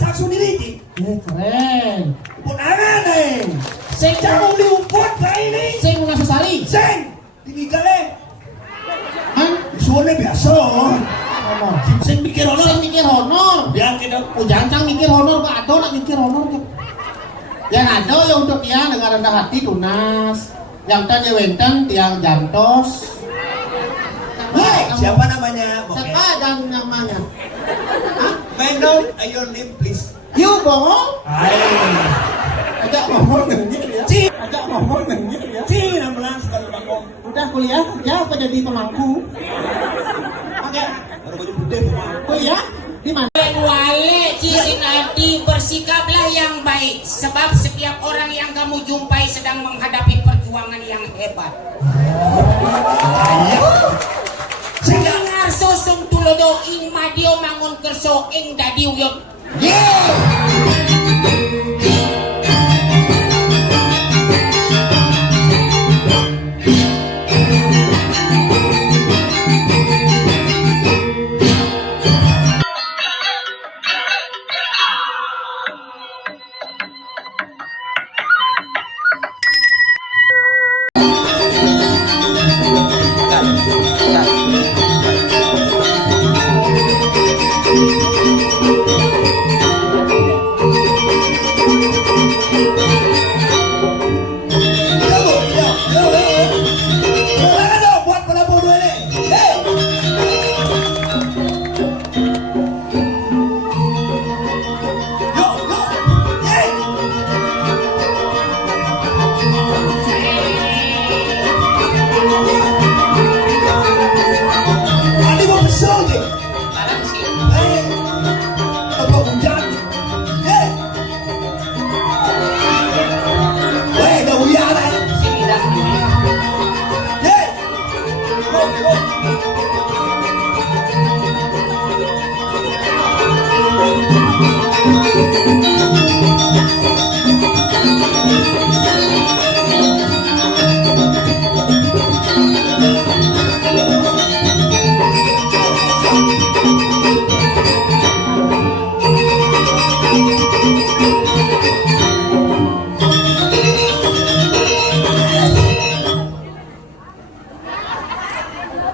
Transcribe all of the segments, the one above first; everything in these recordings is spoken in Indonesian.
langsung diri. Keren. Punangan Sing Jangan diumput kayak ini. sing una sesari. Sing dinigale. Han, Suone biasa. honor. Sing mikir ono. Sing mikir honor. Dia kita Jangan mikir honor, Pak Ado nak mikir honor. Yang ada ya untuk dia dengan rendah hati tunas. Yang tanya wenten tiang jantos. Hai, siapa namanya? Siapa dan namanya? May know your name please. You bohong? Hai. Ajak ngomong nengir ya. Ci. Ajak ngomong nengir ya. Ci namanya sekali bangkong. Udah kuliah kerja apa jadi pemangku? Oke. Baru baju putih. Kuliah di mana? Wale Cisin Arti, bersikaplah yang baik, sebab setiap orang yang kamu jumpai sedang menghadapi perjuangan yang hebat. Ing arso sung tulodo ing madio mangun kerso ing dadi uyot.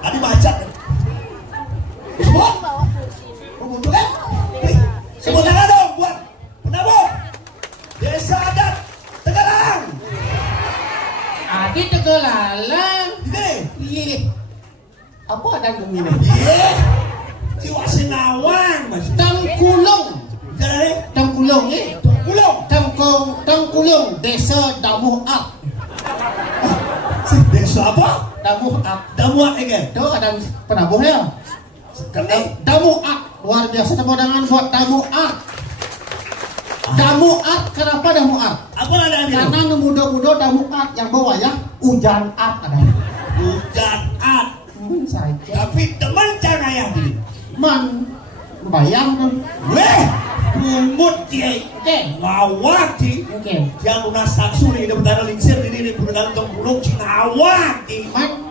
Tadi baca. Sebut tangan dong buat penabur Desa Adat Tegalang. Adi Tegalalang. Ini. Iya. Apa ada gini? Iya. Jiwa Senawang mas. Tangkulung. Jadi Tangkulung ya. Kulung. Tangkulung Desa Damuak. Desa apa? Damuak. Damuak ini. Itu ada penabuhnya. Kene. Damuak. Luar biasa tepuk tangan buat Damuak. Damuak. Kenapa Damuak? Apa ada ini? Karena muda-muda Damuak yang bawa ya hujan at ada. Hujan at. Saja. Tapi teman jangan ya. Man bayang kan. Weh. Pungut kiai. Oke. Ngawak ki. Oke. Yang lunas saksuri ini betara lingsir ini benar tongkulung ngawak ki. Man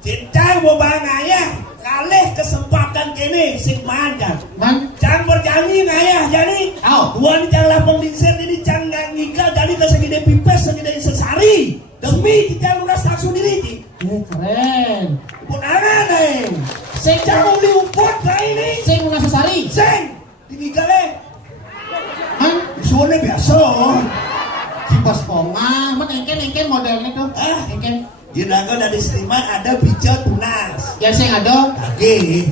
Cinta mau bang ayah. Kalih kesempatan kene sing manjang. man Jangan berjanji ayah jadi. Au. Tuan jangan lapang lingsir ini jangan ngikal jadi kesegede pipes segede sesari. Demi kita lunas langsung diri ki. keren. Punangan Sing Jangan diumput kayak ini. sing una sesari. Sing dinigale. Man Suone biasa. kipas ponga, man engken modelnya tuh. Ah. Engken. Di naga dari seniman ada bijak tunas. Ya sing ada Kage.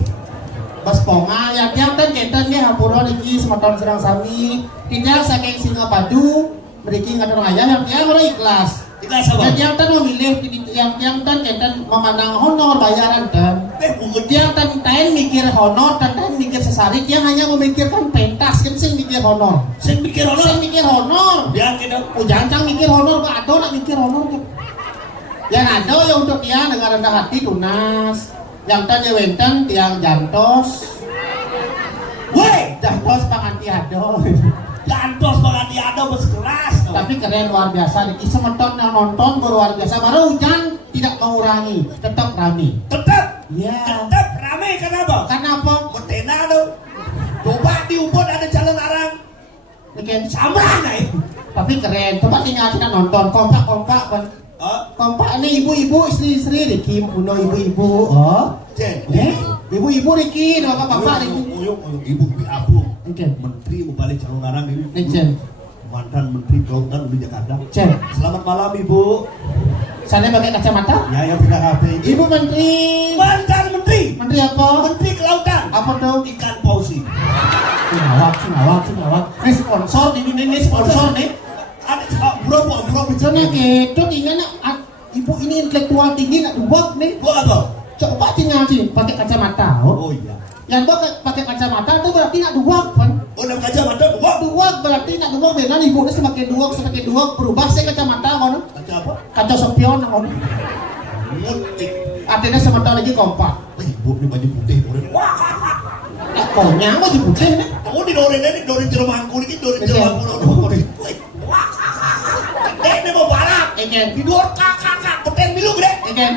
bas ponga yang tan kenten ge hapuron iki semeton serang sami. Tidak saking Singapadu mriki ngatur ayah yang tiang ora ikhlas. Kita sabar. Dan yang tan memilih yang tan kenten memandang honor bayaran dan Pungut dia tan mikir honor dan mikir sesari dia hanya memikirkan pentas kan sing mikir honor. sing pikir Sing orang. mikir honor. Dia kita Jangan mikir honor, Pak Ado nak mikir honor. Yang ada ya untuk dia dengan rendah hati tunas. Yang tanya wenten tiang jantos. woi, Jantos panganti ado. jantos banget dia ada bersekeras. Tapi keren luar biasa. Di semeton yang nonton luar biasa. Baru hujan tidak mengurangi, tetap rame. Tetap, Ya. tetap rame kenapa? Kenapa? Betena tuh. Coba di Ubud ada jalan arang. Ikan Sama naik. tapi keren. Coba tinggal kita nonton kompak kan. Kompak ini ibu-ibu istri-istri Riki bunuh ibu-ibu. Oh. Cek. Ibu-ibu Riki, bapak-bapak Riki. Ibu abu. Oke. Menteri mau balik calon ngarang ini. Ecen. Mantan Menteri Kelautan di Jakarta. Cek. Selamat malam Ibu. Sana pakai kacamata? Ya yang pindah HP. Ibu Menteri. Mantan Menteri. Menteri apa? Menteri Kelautan. Apa tuh? Ikan pausi. Singawak. Ini sponsor, ini sponsor nih. Ada bro Bicara gitu, tinggalnya ibu ini intelektual tinggi nak duak nih. Gua apa? Coba tinggal sih pakai kacamata. Oh iya. Yang pakai kacamata itu berarti nak duak kan? Oh nak kacamata dua. Duak berarti nak duak dengan ibu ini semakin duak berubah saya kacamata kan? Kaca apa? Kaca spion kan? Mutik. Artinya sebentar lagi kompak. Ibu ini baju putih. Konyang baju putih nih. Kamu di dorin jeruk mangkuk ini dorin jeruk mangkuk. Ini mau balap. Ikan. Tidur kakak. Peten milu gede. Ikan.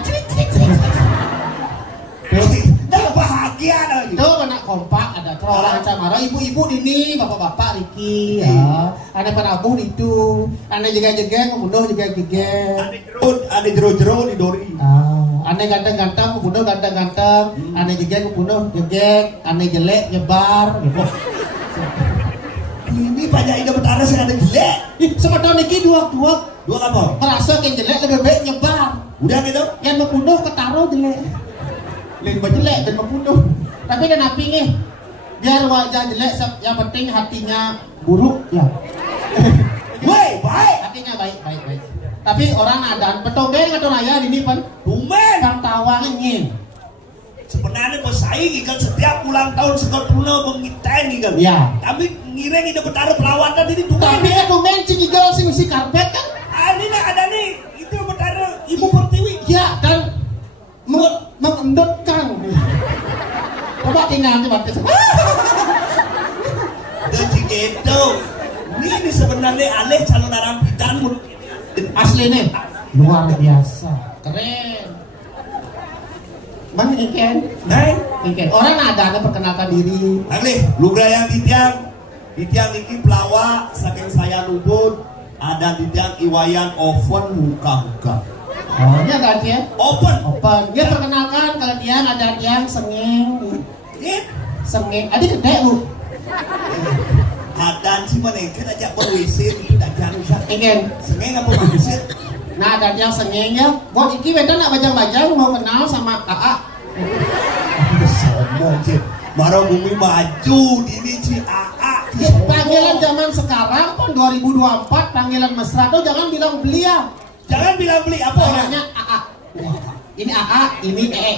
Dah bahagia lagi. Itu anak kompak ada orang camara ibu-ibu ini bapak-bapak Riki ya ada penabuh itu ada jaga-jaga kemudian jaga-jaga Ada jeruk di dori. ada ganteng-ganteng kemudian ganteng-ganteng ada jaga kemudian jegek ada jelek nyebar gitu. Ini banyak ide betara sih ada jelek. Sebetulnya Niki dua Apa? merasa yang jelek lebih baik nyebar Udah gitu? yang membunuh ketaruh jelek lebih jelek dan membunuh tapi dan api nih biar wajah jelek yang penting hatinya buruk ya. Baik. Hatinya baik. Tapi orang ada betul deh atau raya ini pan Tumen. bang tawangannya. Sebenarnya bersaing ikan setiap ulang tahun sekot Bruno mengitain ikan. Ya. Tapi ngiring ide betara pelawatan ini tumen. Tapi kan tumen cingigol si mesti karpet kan. Ini nih ada nih itu betara Ibu Pertiwi. Ya dan mengendutkan. Coba tinggal coba. Dan gitu. Ini sebenarnya aneh calon arampitan Asli nih luar biasa keren. Bang Iken, orang ada perkenalkan diri. Lagi, lu yang Ditiang ini pelawak saking saya lubut ada Ditiang iwayan oven muka-muka. Oh, ini ada dia. Open. Dia perkenalkan kalau dia ada yang sengeng. Sengeng. Adik gede bu. Adan si mana kita ajak berwisin itu tak jangan Ingin. Sengeng apa berwisin? Nah ada yang sengengnya. Buat iki beda nak bajang-bajang mau kenal sama AA. Sombong sih. Baru bumi maju ini si AA. Panggilan zaman sekarang pun 2024 panggilan mesra tuh jangan bilang belia. Jangan bilang beli apa orangnya AA. Ini AA, ini EE.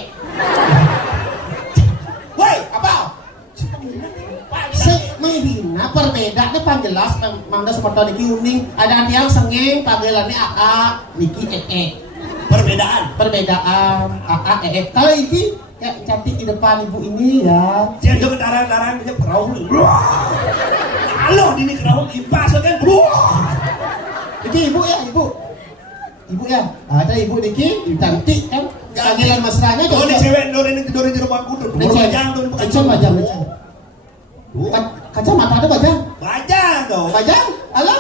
Woi, apa? Menghina perbedaan panggilan mangga seperti Niki uning ada yang sengeng panggilannya AA, Niki EE. Perbedaan AA EE. Kalau ini kayak cantik di depan ibu ini ya. Jangan ketarang-tarang aja perahu. Halo, ini kerahung impas kan. Ini ibu ya, ibu ya. Ada ibu Niki cantik kan. Panggilan mesranya oh ini cewek dorin di rumah kudu. Bajang tuh bajang. Kacamata ada bajang. Bajang dong. Bajang? Halo.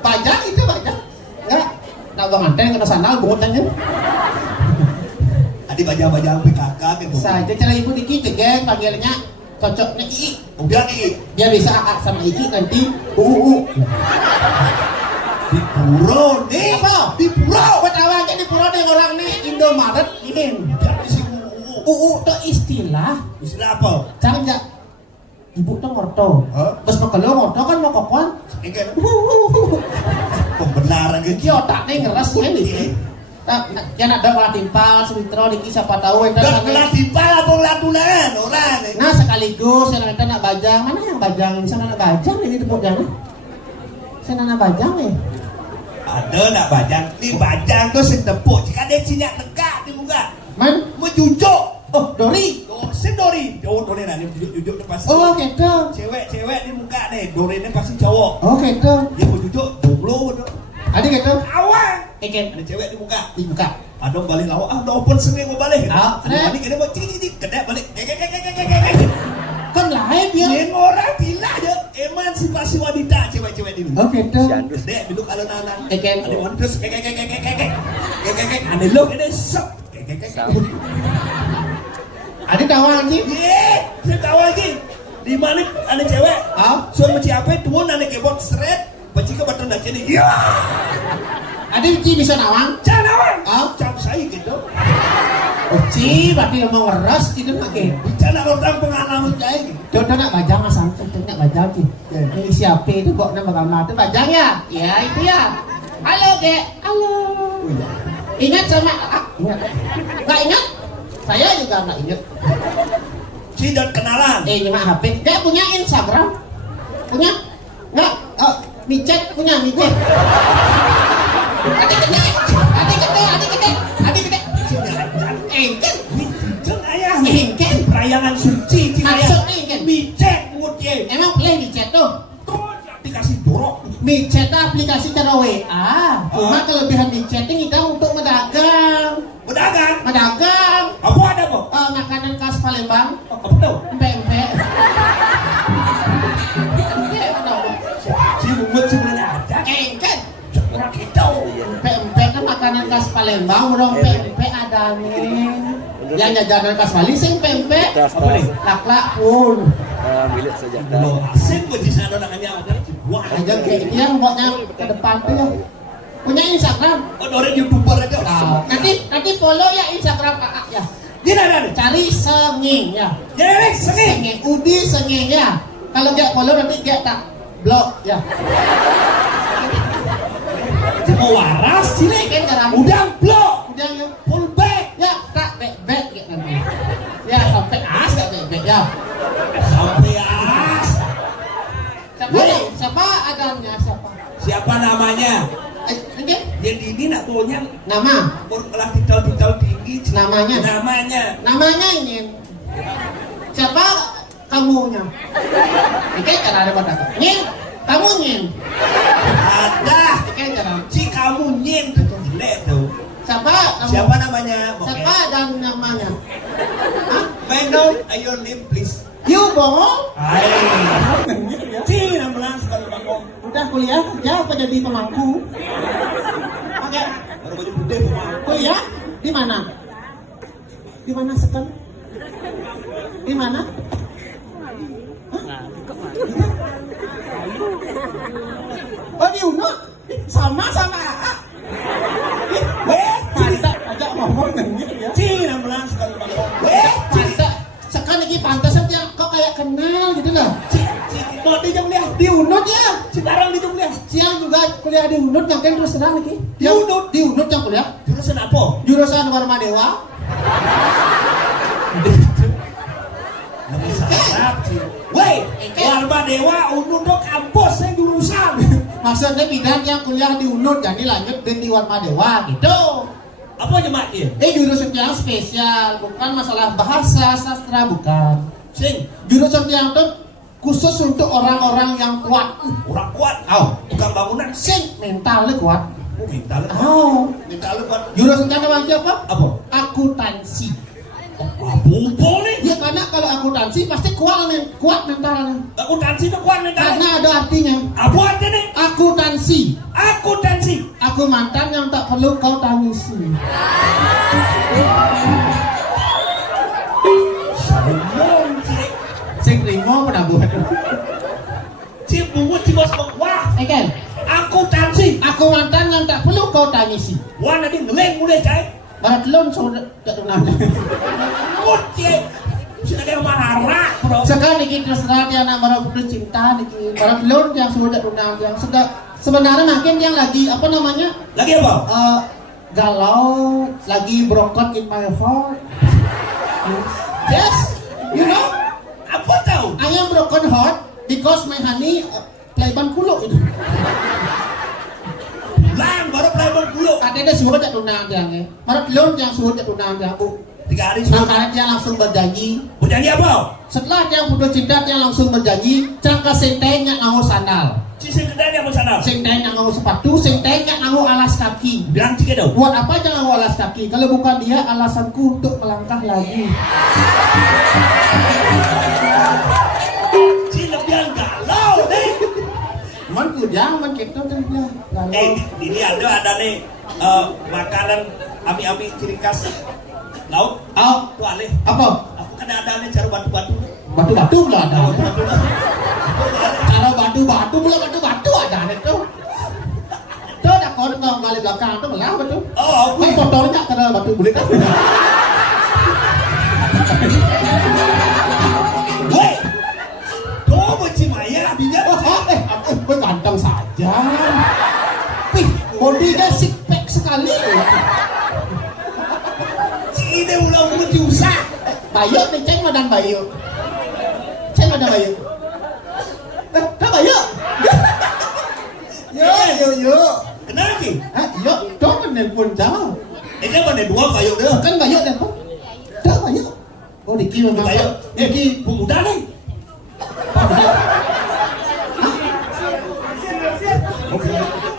Bajang itu bajang. Enggak. Nak bang anteng kena sandal bungut aja. Adi bajang PKK gitu. Saja cara ibu Niki jegeng panggilnya cocoknya Ii. Udah Ii. Biar bisa AA sama Iki nanti Di puro nih. Apa? Di puro. Betawanya di puro dengan orang nih Indomaret ini. Jadi si Itu istilah. Istilah apa? Jangan ya. Ibu tuh ngorto. Terus kalau ngorto kan mau kokon. Ikan. Pembenaran gitu. Ki otaknya ngeres ini. Ya nak ada malah timpal, Sumitra, Niki siapa tahu itu. Udah kelas timpal apa latunan orang. Nah sekaligus yang kita nak bajang. Mana yang bajang? Ini sana nak bajang ini tepuk jangan. Sana nak bajang nih. Ada nak bajang. Ni bajang tu sing tepuk. Jika dia cinyak tegak di muka. Man, menjujuk. Oh, Dori. Dori. Dori lah ni menjujuk pasti. Oh, gitu. Cewek di muka ni. Dori ni pasti cowok. Oh, gitu. Dia menjujuk. Jomblo tu. Ada gitu. Awang. Ikan. Ada cewek di muka. Di muka. Ada balik lawak. Ada open sengeng mau balik. Ada balik kena buat cik. Kedai balik. Kan live ya. Yang orang bilang je. Emang ini. Oh gitu. Dek, dulu kalau nanang. Kek. Ada mau terus kek. Ada lo ini sep. Kek. Ada tawa sih. Saya tahu lagi. Di mana ada cewek? Ah? Suami siapa? Tuan ada kebot seret. Bajika batang dah jadi. Ya. Ada Ci bisa nawang? Jangan awang. Ah? Jangan saya gitu. Oh Ci, berarti mau ngeras itu nak ke? Bicara orang pengalaman saya. Contoh nak bajang asal, contoh nak bajang Ci. Ini siapa itu kok nama kamar itu bajang ya? Ya itu ya. Halo Kek. Halo. Ingat sama? Ingat. Nggak ingat? Saya juga nggak ingat. Si dan kenalan. Nyimak HP. Dia punya Instagram? Punya? Nggak? Oh, micet punya micet. Adik gede. Engken. Jangan ayah. Engken. Perayangan suci. Maksudnya engken. Micet ngutye. Emang play micet tuh? Tuh dikasih dorong. Micet aplikasi cara WA. Cuma kelebihan micet ini kita untuk mendagang. Pedagang. Apa ada kok? Makanan khas Palembang. Apa tuh? Empek-empek. Si buat sebenarnya ada. Engken. Orang kita. Empek-empek kan makanan khas Palembang. Orang empek-empek ada nih. Yang jajanan khas Bali sih empek-empek. Apa nih? Lak-lak pun. Milik saja. Belum asing gue di sana namanya orang buah Aja kayak dia pokoknya ke depan tuh ya. Punya Instagram. orang YouTuber aja. Nanti follow ya Instagram kakak ya. Dia ada. Cari Senging ya. Jadi sengit. Senging, Udi Senging ya. Kalau dia follow nanti dia tak blok ya. Mau waras sini. Kan cara Udah blok. udah ya. Full back. Ya tak back gitu nanti. Ya sampai as gak back ya. Sampai as. Siapa adanya siapa? Siapa namanya? Ini Yang ini nak punya nama kelas titel tinggi. namanya. Namanya ini. Siapa kamunya? Ini cara ada pada. Nyin, kamu nyin. Ada. Ini cara. Si kamu nyin tuh jelek tuh. Siapa? Kamu? Siapa namanya? Siapa dan namanya? Hah? May I know your name please? You bohong? Hai. Si namanya sekali bangkong. Udah kuliah kerja apa jadi pemangku? Oke. Baru baju putih rumah. Kuliah di mana? Di mana sekarang? Di mana? Oh di Uno? Sama kakak. Pantas aja ngomong gitu ya. Si namanya sekali bangkong. Pantas. Sekarang lagi pantas aja kok kayak kenal gitu loh. Si mau di jam lihat. Di Unut ya. Si barang di jam lihat. Siang juga kuliah di Unut yang kan terus terang lagi. Di Unut? Di Unut yang kuliah. Jurusan apa? Jurusan Warma Dewa. Lebih sarap sih. Woi, Warma Dewa Unut dong kampus saya jurusan. Maksudnya bidang yang kuliah di Unut jadi lanjut di Warma Dewa gitu. Apa jemaatnya? Jurusan yang spesial, bukan masalah bahasa sastra bukan. Sing, Jurusan yang itu khusus untuk orang-orang yang kuat. orang kuat. Bukan bangunan. Sing mentalnya kuat. Mental. Mental kuat. Jurusan yang namanya apa? Apa? Akuntansi. Apa nih? Ya karena kalau akuntansi pasti kuat mentalnya. Akuntansi itu kuat mental. Karena ada artinya. Apa artinya? Akuntansi. Aku mantan yang tak perlu kau tangisi. Sombong sih. Sing ringo penabuhan. Si bungut si bos wah. Kan? Akuntansi. Aku mantan yang tak perlu kau tangisi. Wah nanti ngeleng mulai cai. Barat lon sudah tak kenal. Mut cai. Sudah ada marah bro. Sekarang kita terserah dia nak barat putus cinta niki. Barat lon yang sudah kenal yang sudah sebenarnya mungkin yang lagi apa namanya? Lagi apa? Galau, lagi broken in my heart. Yes, you know? Apa tahu? I am broken heart because my honey playban kulo itu. Lang baru pelayan dulu. Katanya suruh tak tunang jangan. Barat lon yang suruh tak tunang jangan. 3 hari sudah. Makanya dia langsung berjanji. Berjanji apa? Setelah dia putus cinta dia langsung berjanji. Cangka sentenya ngau sandal. Si sekedar yang bersana. Sentenya ngau sepatu. Sentenya ngau alas kaki. Bilang cik dong. Buat apa jangan ngau alas kaki? Kalau bukan dia alasanku untuk melangkah lagi. Si lebihan galau nih. Man jangan kita tuh ya. Ini ada nih makanan ami-ami ciri khas laut. Oh, Tuh alih. apa? Aku kan ada nih cara batu-batu. Batu-batu lah ada. Batu-batu lah. Cara batu-batu pula batu-batu ada itu. Tuh ada kau balik belakang tuh malah betul. Oh, Kan motornya karena batu bulit. woi. Tuh macam Maya abinya. Aku ganteng saja. Wih, bodinya six pack sekali. Si ini ulang diusah. Bayu nih ceng madan Bayu. Ceng madan Bayu. Kau Bayu. Yo. Kenapa ki? Hah, yo, coba nelpon jauh. Ini kan mana dua Bayu deh. Kan Bayu nelpon. Dah Bayu. Oh, Diki memang. Bayu. Diki Pemuda nih.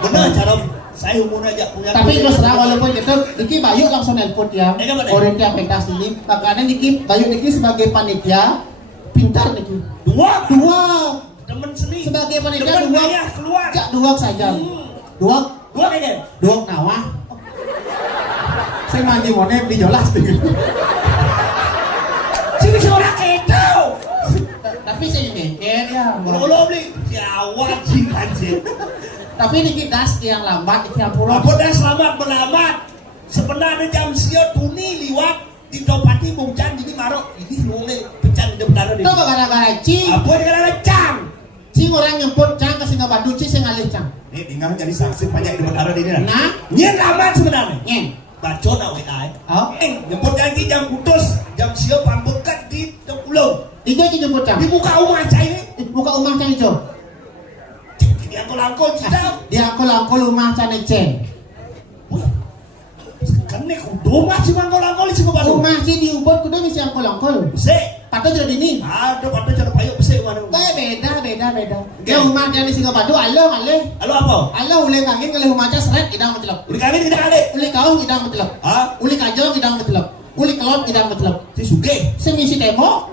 Benar cara saya umur aja punya. Tapi terus terang walaupun itu Diki Bayu langsung nelpon dia. Orientia pentas ini. Makanya Diki Bayu Diki sebagai panitia pintar Diki. Dua. Temen seni. Sebagai panitia Temen dua. ayah keluar. Ya, dua saja. Dua Kayaknya. nawah. Saya mandi monet dijolas Diki. Sini seorang itu. Tapi saya ini ya. Belum beli. Jawab sih anjir. Tapi Diki das yang lambat Diki ampura. Apa dah selamat berlamat. Sebenarnya jam sia tuni liwat di Dopati Bungcan jadi marok ini mulai pecan di depan Itu gara-gara Ci. Apa gara-gara cang? Ci orang nyemput Cang ke Singapura Ci sing ngalih Cang. Nih tinggal jadi saksi pajak di depan ini lah. Nah, Nyen lamat sebenarnya. nyen. Baca nak WA. Oh, Nyemput janji jam putus jam sia pambekat di Pulau. Ijo Ci nyemput Cang. Di muka rumah cai ini. Buka rumah Cang Ijo. Dia angkol-angkol tidak. Dia angkol-angkol rumah Cang Ecen. Kan nih kudu mah sih angkol-angkol sih baru. Rumah Ci di Ubud kudu mesti angkol-angkol. Besek. Patut jadi ini. Aduh, patut cara payung besek mana. Beda. Ya rumah Cang di Singapura aleh. Halo apa? Allah uleh kangin kalau rumah Cang seret idang betelok. Uli kami tidak ada. Uli kau idang betelok. Hah? Uli kajong idang betelok. Uli kelot idang betelok. Si Suge. Semisi temo.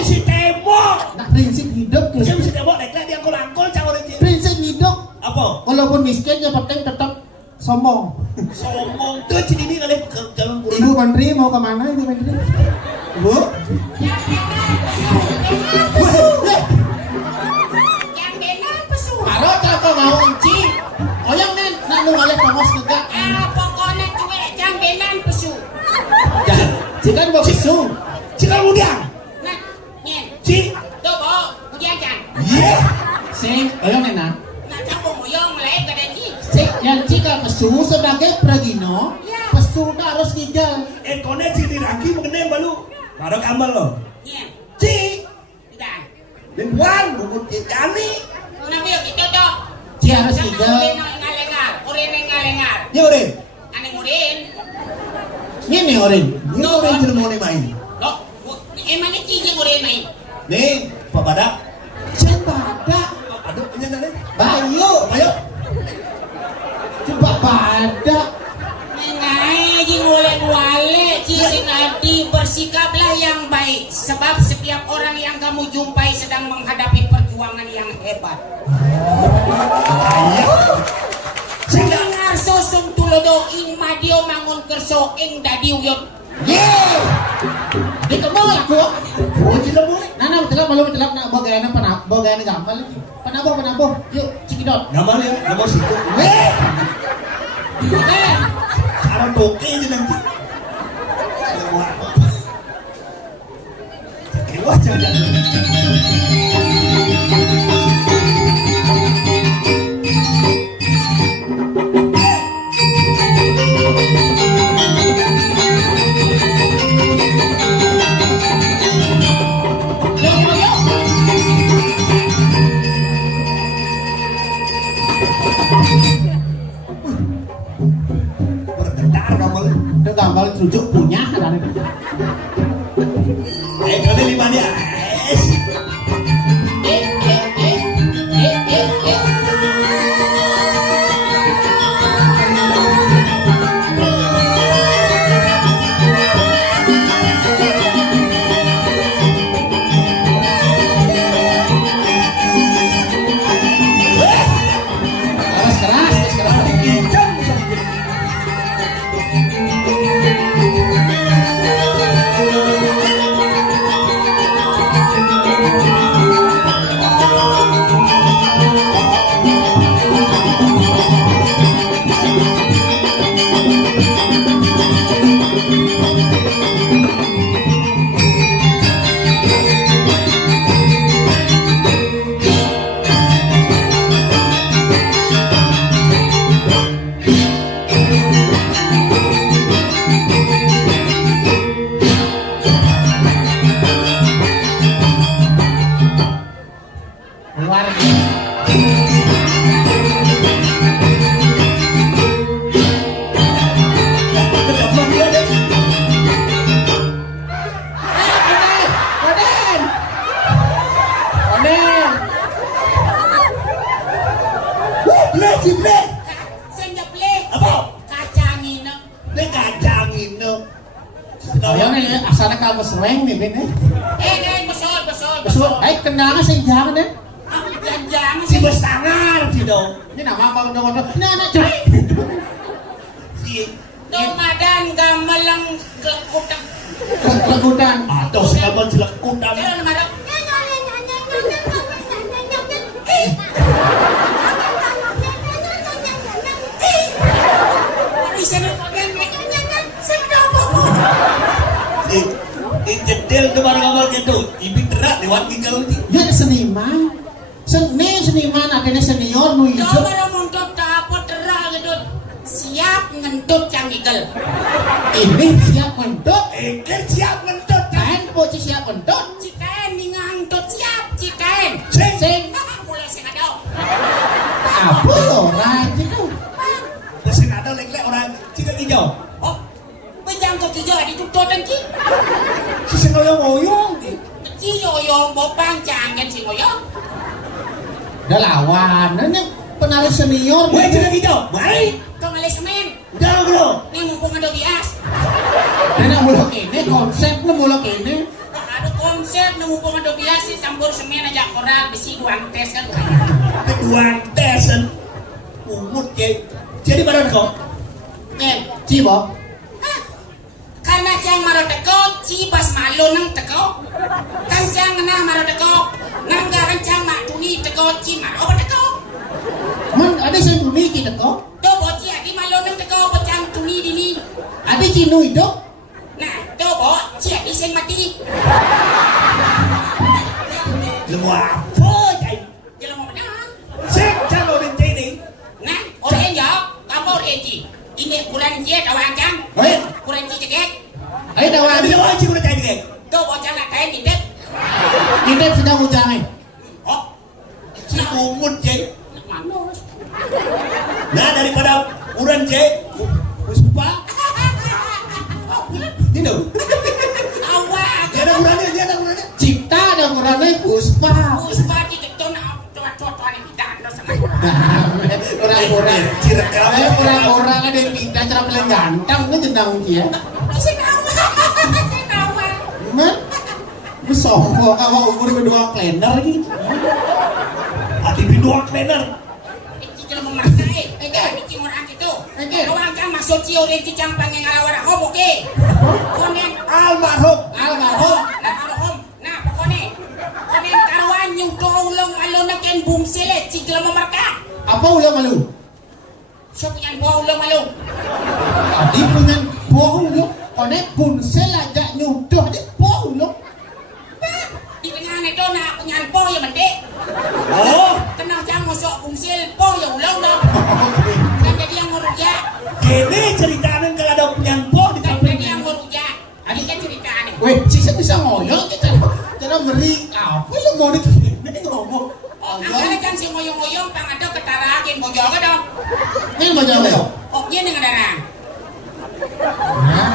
Si tembok. Nah prinsip hidup ke. Si tembok naik dia angkol-angkol cang orang cik. Prinsip hidup. Apa? Walaupun miskin ya penting tetap sombong. Sombong tuh cik ini kali jalan pulang. Ibu Menteri mau kemana Ibu Menteri? Bu? Yang benar pesu. Karo cakap mau inci. Oyang nih nak nungalih pangos juga. Pokoknya cuek yang benar pesu. Jangan. Jika mau bisu. Cik kemudian. Nah, nyen. Cik. Tuh boh, kemudian kan. Iya. Sing oyang nih nak. Nah, campur moyong mulai ke dengi. Sing yang jika pesu sebagai pragino. Ya. Pesu tak harus tinggal. Kone cik diraki mengenai balu. Baru kamal lo. Nyen. Cik. Dan. Dan wan bubut cik jani. Kenapa yuk itu dok? Ci harus tinggal. Urin ngalengar. Ya udah. Aneh urin. Ini orin. Ini orang yang mau main. Loh, emangnya cincin urin main? Nih, Pak Badak. Cembada. Aduh, ini nanti. Bayu. Ayo. Coba badak. Mengai jing wale cincin hati bersikaplah yang baik. Sebab setiap orang yang kamu jumpai sedang menghadapi perjuangan yang hebat. Dengar sosum tulodo ing madio mangun kerso ing dadi uyot. Yeay. Di kebol aku. Oh, tidak boleh. Nana betul malu betul nak bawa gaya gampang lagi. Penabung. Yuk, cikidot. Gamal ya, gamal situ. Cara toke aja nanti. Wah, jangan. Bergetar gamal. Itu gampang rujuk punya kan. Kali lima dia. Ciblek. Senjablek. Apa? Kacang ino. Ini kacang ini. Oh ya nih asalnya kalau sereng nih Ben. Besul. Besul. Kendangan sing jangan deh. Jangan Si besangar si dong. Ini nama apa udah. Ini anak cewek. Si Domadan gamelang kelekutan. Kelekutan. atau selamat jelekutan. Kira nama Jedel tuh barang-barang gitu. Ibi terak lewat tinggal di. Ya seniman. Seniman akhirnya senior nu hidup. Domara muntot apa terang gitu. Siap ngentut yang igel. Ini siap untuk. Kan siap mentut kan. Kain bocah siap untuk. Cikain nih ngantut siap cikain. Sing. Mulai sing ada. Apa orang itu? Terus ada lek-lek orang cika hijau. Oh, bejang kok hijau di tututan ki. Si sing ngoyong-ngoyong. Ki yoyong bopang jangan si ngoyong. Udah lawan. Ini penari senior. Weh cika hijau. Baik. Kau ngalih semen. Jangan bro. Nih mumpung ada bias. Nenek mulok ini konsepnya mulok ini. Ada konsep nih mumpung ada bias sih campur semen aja koral besi duang tes kan. Keduaan tesan. Umut ke. Jadi badan kau. Ken, Cibo. karena cang maro teko, cibas malu nang teko. Kancang nah maro teko, nangga kancang mak tuni teko, cimaro teko. Man ada yang tuni kita kok. Do boci adi malu nang teko, bocang tuni dini. Ada kinu hidup. Nah, do boci adi sing mati. Lu apa jai? Jalan mau mana? Sik calo den jadi. Nah, orang jawab, kamu orang ji. Ini kurang je tawang cang. Hei, Kurang ji cekek. ayo dawan. Ada orang cik udah jadi. Do bocang nak kain di dek. Kita sedang ujangnya. Oh, Si umut jai. manus. Nah daripada uran jai. Puspa. Ini. Awak. Dia ada urannya. Cipta ada ukurannya puspa. Puspa di keton tua-tua ni kita ando sama. Orang-orang. Cirekam. Orang-orang ada yang pindah cara paling ganteng itu jenang dia. Masih awak. Awak. Man, sombong awak umur kedua kalender gitu. Hati bidua cleaner. Iki kalau memakai, iki orang itu. Orang kan masuk cio dan cicang panggil ngalawar aku oke. Konen Almarhum. Almarhum. nah alhom, nah pokoknya konen karuan yung tulong alo na ken bumsele cigla memarka. Apa ulang malu? So punya buah ulang malu. Di punya bohong lo. Konek punsel aja nyuduh di bohong lo. Di tengah itu nak punya po ya mendek. Oh, Kenal jang masuk bumsel po ya ulang dong. Kan jadi yang nguruja. gini ceritanya kalau ada penyanyi di Kan kampung jadi yang nguruja. Adik kan cerita nih. Weh, sisa bisa ngoyong kita. Cara meri apa lo mau ini ngomong. Oh, angkara kan si ngoyong-ngoyong pang ada ketaragin bojo ka dong. Ini mau jawab. Oh, iya nih ngadarang. Nah,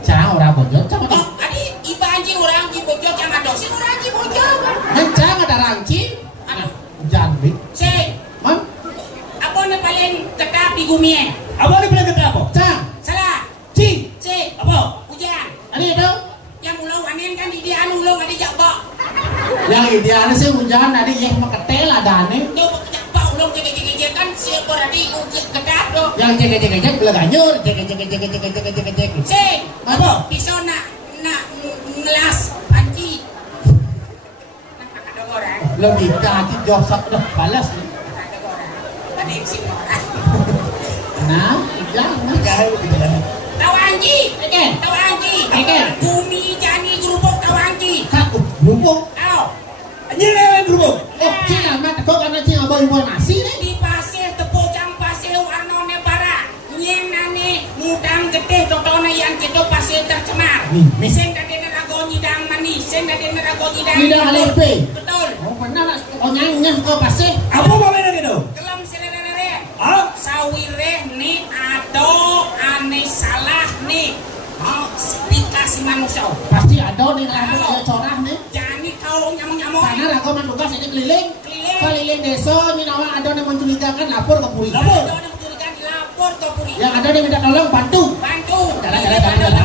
cara orang bojol, cara Oh, adi iba anjing orang ki bojo yang ada si orang ki bojo. cara ada rangki. Aduh, Jangan, si, man. apa na paling ketap di bumi eh? Apa nih bilang kata apa? Cang, Salah. Cing. Si, Apa? hujan. ada itu. Yang ulang wanen kan di dia anu ulang ada jakbak. Yang idealnya sih hujan ada yang maketel ada nih. Do jakbak ulang jege-jege kan si beradi uji ketap do. Yang cek bila ganyur, cek. Si, Apa? bisa nak ngelas panci. Nak ada orang. Logika hati josok dah balas. Ada orang. Ada yang sing orang. Nah, jangan. Tawangi. Eken. Tawangi. Eken. Bumi jani gerubuk tawangi. Kak, lubuk. Ayo. Anjing yang gerubuk. Oh, cina mak kok karena cina bawa informasi nih. Di pasir tepojang pasir warnone bara. Nyenane mudang gede totone yang gitu pasir tercemar. Nih. Sing dadi nerago nyidang mani, sing dadi nerago nyidang. Nyidang alerpe. Betul. Oh, benar lah. Oh, nyang kok pasti. Apa mau main gitu? Kelam selere-lere. Ah, Sawire nih ado ane salah nih. Oh, spikasi manusia. Pasti ada nih lah corah nih. Jani kau nyamuk-nyamuk. Karena rago man tugas ini keliling. Keliling keliling desa nyinawang ada yang mencurigakan lapor ke polisi. Ada orang mencurigakan lapor ke polisi. Yang ada yang minta tolong bantu. Bantu. Jalan.